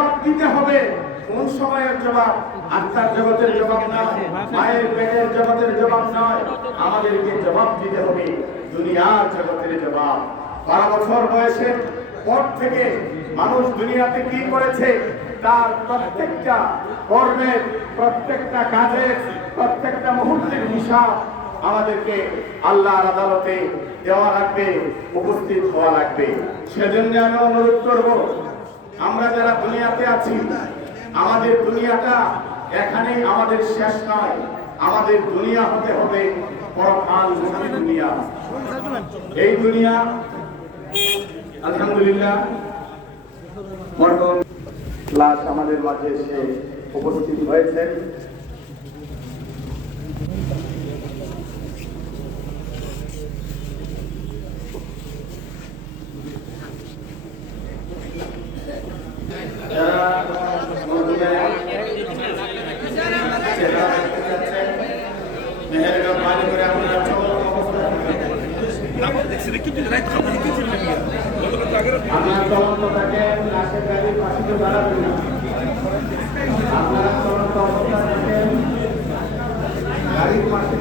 জবাব দিতে হবে। কোন সময়ের জবাব? আত্মার জগতের জবাব নয়, মায়ের পেটের জগতের জবাব নয়, আমাদেরকে জবাব দিতে হবে দুনিয়ার জগতের জবাব। 12 বছর বয়সের পর থেকে মানুষ দুনিয়াতে কি করেছে তার প্রত্যেকটা কর্মের, প্রত্যেকটা কাজের, প্রত্যেকটা মুহূর্তের হিসাব আমাদেরকে আল্লাহর আদালতে দেওয়া লাগবে, উপস্থিত হওয়া লাগবে। সেজন্য আমি অনুরোধ করব, আমরা যারা দুনিয়াতে আছি, আমাদের দুনিয়াটা এখানেই আমাদের শেষ নয়। আমাদের দুনিয়া হতে হবে পরকাল দুনিয়া। এই দুনিয়া আলহামদুলিল্লাহ মরহুম লাশ আমাদের মাঝে এসে উপস্থিত হয়েছে। আপনার চলন্ত থাকেন, লাশের গাড়ির পাশে তো দাঁড়াবেন না। আপনারা চলন্ত অবস্থা থাকেন, গাড়ির পাশে